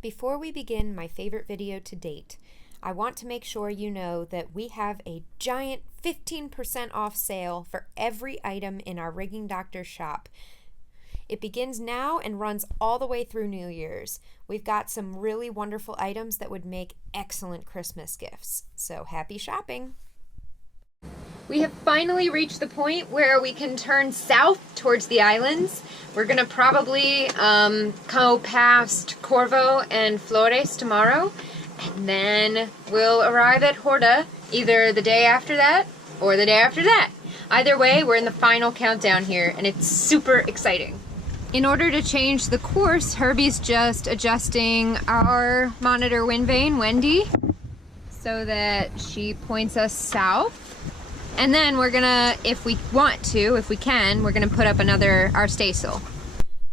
Before we begin my favorite video to date, I want to make sure you know that we have a giant 15% off sale for every item in our Rigging Doctor shop. It begins now and runs all the way through New Year's. We've got some really wonderful items that would make excellent Christmas gifts. So happy shopping! We have finally reached the point where we can turn south towards the islands. We're gonna probably go past Corvo and Flores tomorrow, and then we'll arrive at Horta either the day after that or the day after that. Either way, we're in the final countdown here, and it's super exciting. In order to change the course, Herbie's just adjusting our monitor wind vane, Wendy, so that she points us south. And then we're gonna, if we can, we're gonna put up another artisticeyestudio.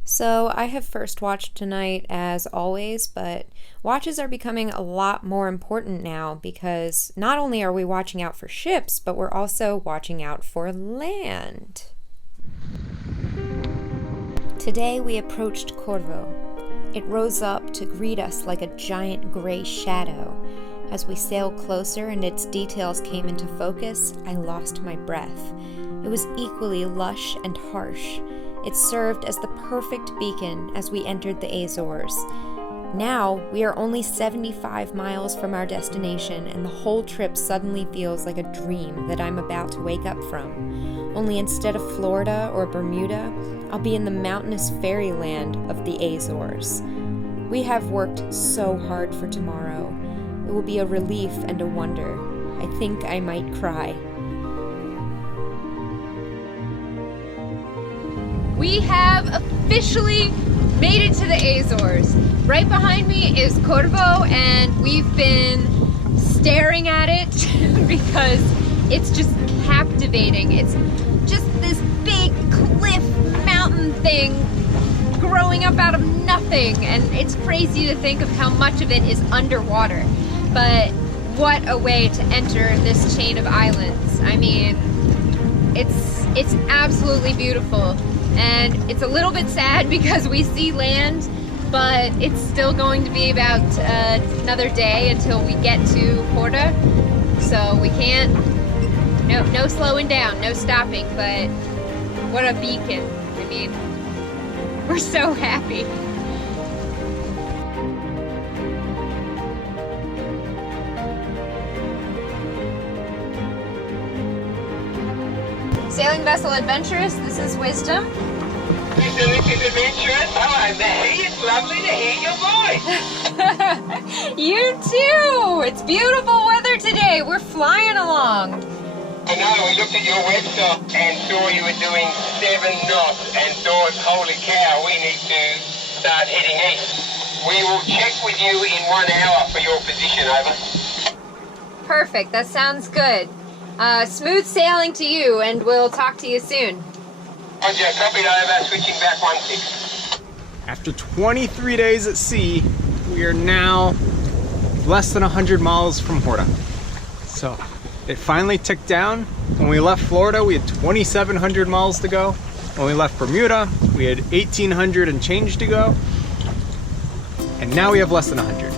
So I have first watched tonight as always, but watches are becoming a lot more important now because not only are we watching out for ships, but we're also watching out for land. Today we approached Corvo. It rose up to greet us like a giant gray shadow. As we sailed closer and its details came into focus, I lost my breath. It was equally lush and harsh. It served as the perfect beacon as we entered the Azores. Now, we are only 75 miles from our destination, and the whole trip suddenly feels like a dream that I'm about to wake up from. Only instead of Florida or Bermuda, I'll be in the mountainous fairyland of the Azores. We have worked so hard for tomorrow. It will be a relief and a wonder. I think I might cry. We have officially made it to the Azores. Right behind me is Corvo, and we've been staring at it because it's just captivating. It's just this big cliff mountain thing growing up out of nothing, and it's crazy to think of how much of it is underwater. But what a way to enter this chain of islands. I mean, it's absolutely beautiful. And it's a little bit sad because we see land, but it's still going to be about another day until we get to Horta. So we can't, no slowing down, no stopping, but what a beacon. I mean, we're so happy. Sailing vessel adventurous, this is Wisdom. This is adventurous. Hello, Mary. It's lovely to hear your voice. You too. It's beautiful weather today. We're flying along. I know. We looked at your website and saw you were doing 7 knots and thought, holy cow, we need to start heading east. We will check with you in 1 hour for your position, over. Perfect. That sounds good. Smooth sailing to you, and we'll talk to you soon. Roger, copied over, switching back 16. After 23 days at sea, we are now less than 100 miles from Horta. So it finally ticked down. When we left Florida, we had 2,700 miles to go. When we left Bermuda, we had 1,800 and change to go. And now we have less than 100.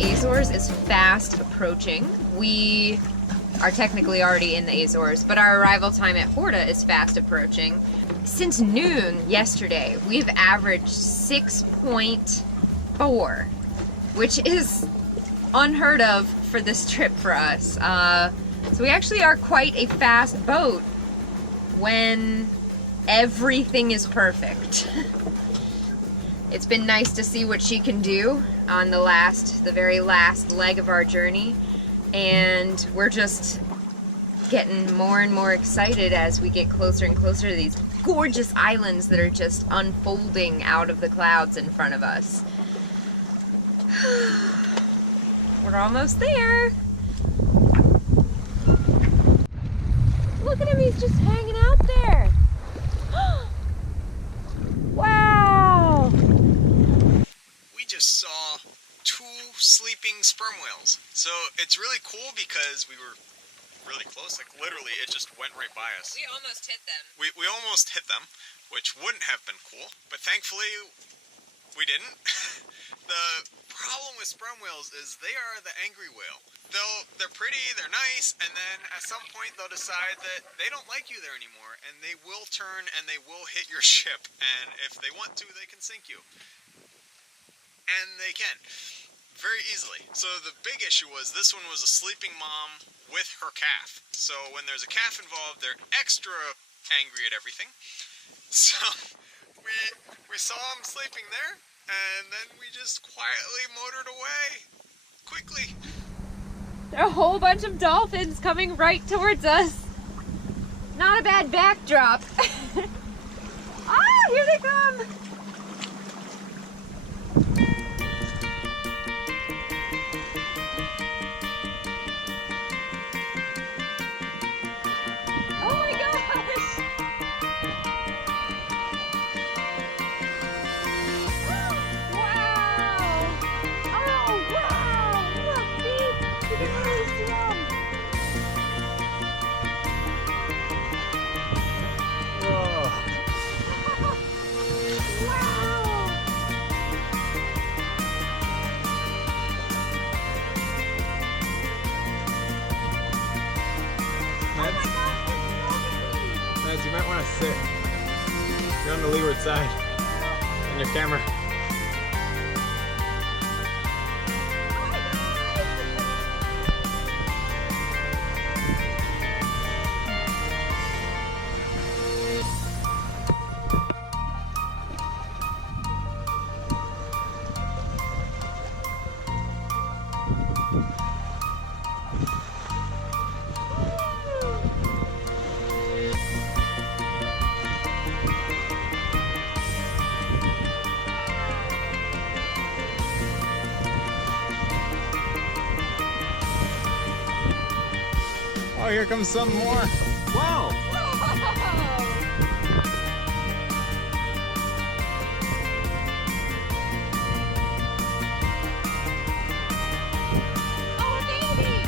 Azores is fast approaching. We are technically already in the Azores, but our arrival time at Horta is fast approaching. Since noon yesterday, we've averaged 6.4, which is unheard of for this trip for us. So we actually are quite a fast boat when everything is perfect. It's been nice to see what she can do on the very last leg of our journey, and we're just getting more and more excited as we get closer and closer to these gorgeous islands that are just unfolding out of the clouds in front of us. We're almost there. Look at him, he's just hanging out there. Wow! We just saw 2 sleeping sperm whales. So it's really cool because we were really close, like literally it just went right by us. We almost hit them. We almost hit them, which wouldn't have been cool, but thankfully we didn't. The problem with sperm whales is they are the angry whale. They're pretty, they're nice, and then at some point they'll decide that they don't like you there anymore, and they will turn and they will hit your ship, and if they want to, they can sink you. And they can. Very easily. So the big issue was this one was a sleeping mom with her calf. So when there's a calf involved, they're extra angry at everything. So we saw them sleeping there, and then we just quietly motored away. Quickly. There are a whole bunch of dolphins coming right towards us. Not a bad backdrop. Ah, here they come. Neds, you might want to sit. You're on the leeward side on your camera. Oh, here comes some more. Whoa! Oh, baby!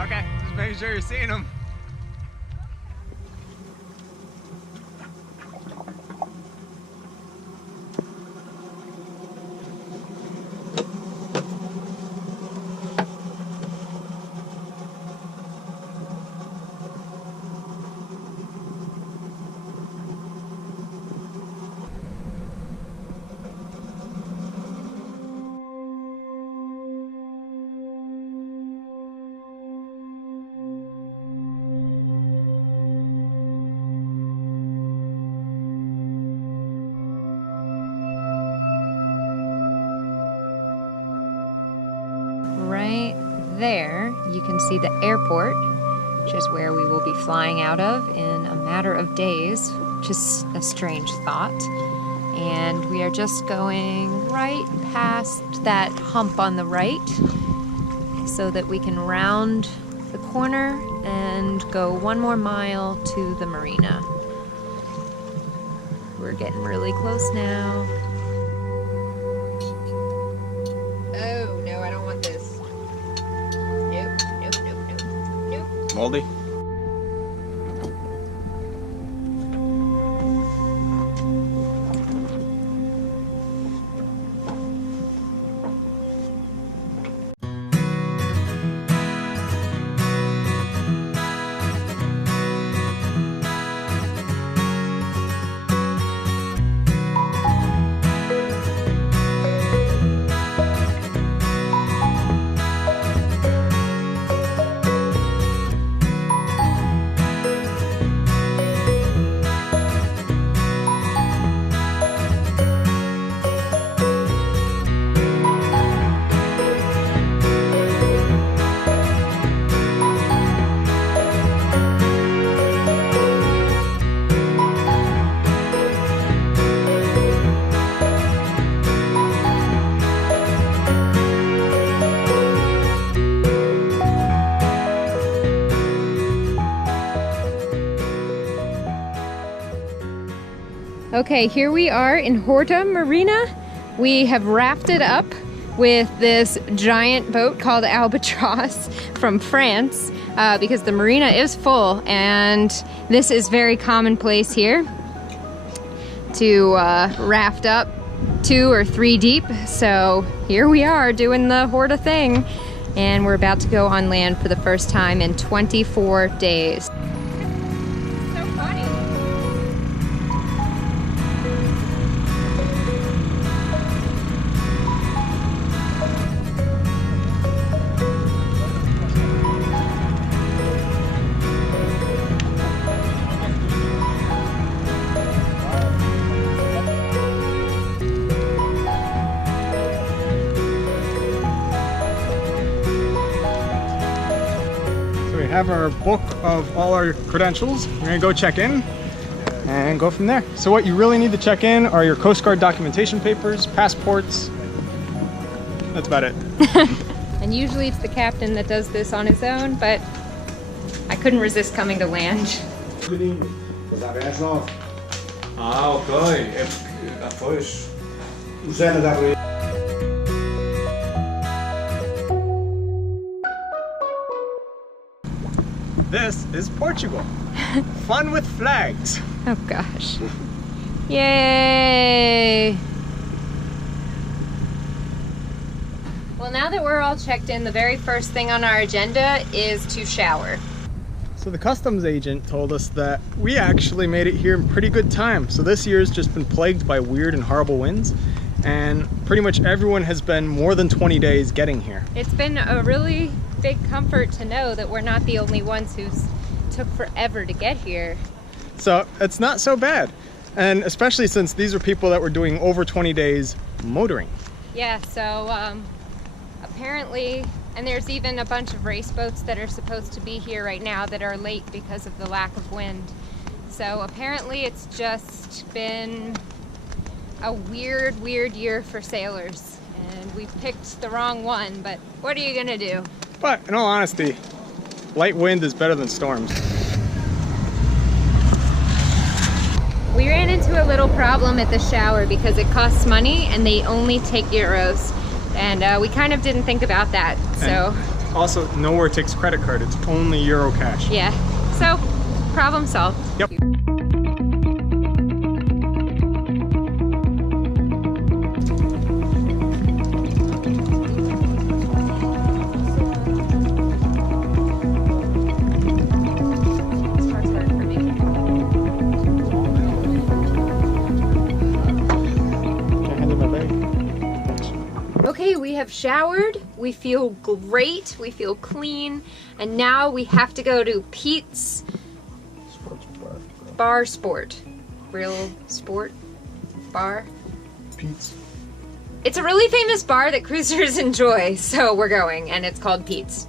Okay, just making sure you're seeing them. Right there, you can see the airport, which is where we will be flying out of in a matter of days, which is a strange thought. And we are just going right past that hump on the right so that we can round the corner and go 1 more mile to the marina. We're getting really close now. Oh, no, I don't want this. Nope, nope, nope, nope, nope. Moldy? Okay, here we are in Horta Marina. We have rafted up with this giant boat called Albatross from France because the marina is full, and this is very commonplace here to raft up 2 or 3 deep. So here we are doing the Horta thing, and we're about to go on land for the first time in 24 days. So funny. We have our book of all our credentials. We're gonna go check in and go from there. So what you really need to check in are your Coast Guard documentation papers, passports. That's about it. And usually it's the captain that does this on his own, but I couldn't resist coming to land. Ah, ok. Pois. This is Portugal. Fun with flags. Oh gosh. Yay! Well, now that we're all checked in, the very first thing on our agenda is to shower. So the customs agent told us that we actually made it here in pretty good time. So this year's just been plagued by weird and horrible winds, and pretty much everyone has been more than 20 days getting here. It's been a really big comfort to know that we're not the only ones who took forever to get here. So it's not so bad. And especially since these are people that were doing over 20 days motoring. Yeah, so apparently, and there's even a bunch of race boats that are supposed to be here right now that are late because of the lack of wind. So apparently it's just been a weird year for sailors. And we picked the wrong one, but what are you gonna do? But in all honesty, light wind is better than storms. We ran into a little problem at the shower because it costs money and they only take euros. And we kind of didn't think about that, so. And also, nowhere takes credit card, it's only Euro cash. Yeah, so problem solved. Yep. Okay, we have showered, we feel great, we feel clean, and now we have to go to Pete's Bar Sport. Grill Sport Bar? Pete's. It's a really famous bar that cruisers enjoy, so we're going, and it's called Pete's.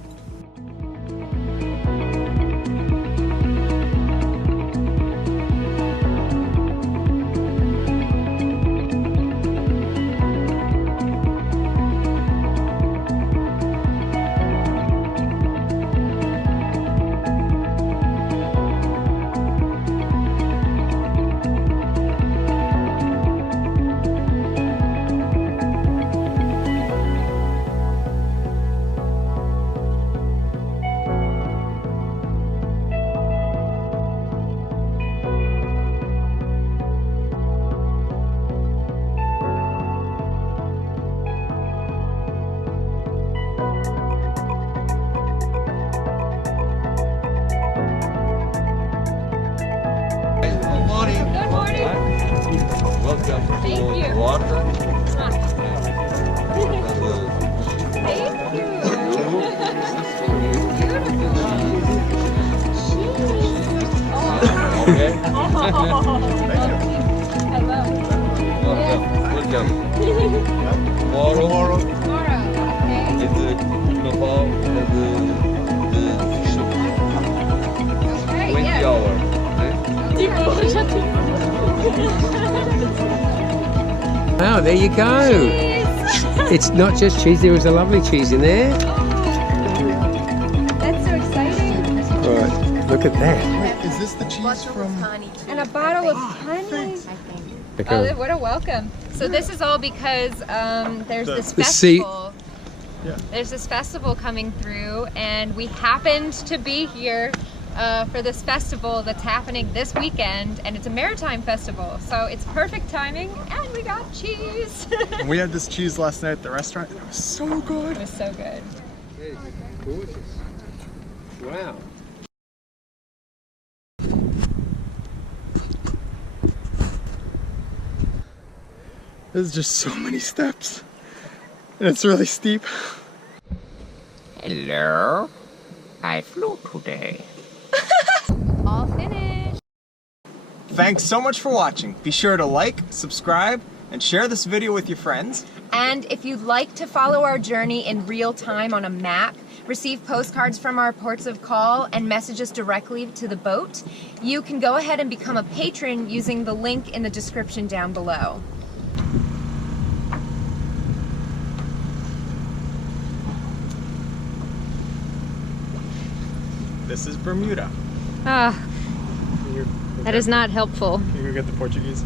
Welcome Thank to you. water. Thank you. Okay. I love it. Welcome. Tomorrow. Tomorrow, okay? In the Nepal, the fish Okay, 20 yeah. hours. Wow, there you go. It's not just cheese, there was a lovely cheese in there. That's so exciting. Right, look at that. Is this the cheese from... And a bottle of honey. Okay. Oh, what a welcome. So this is all because there's this The sea- festival. There's this festival coming through, and we happened to be here for this festival that's happening this weekend, and it's a maritime festival, so it's perfect timing, and we got cheese. And we had this cheese last night at the restaurant, and it was so good. It was so good. Gorgeous. Wow. There's just so many steps, and it's really steep. Hello. I flew today. All finished. Thanks so much for watching. Be sure to like, subscribe, and share this video with your friends. And if you'd like to follow our journey in real time on a map, receive postcards from our ports of call, and message us directly to the boat, you can go ahead and become a patron using the link in the description down below. This is Bermuda. That is not helpful. Can you go get the Portuguese?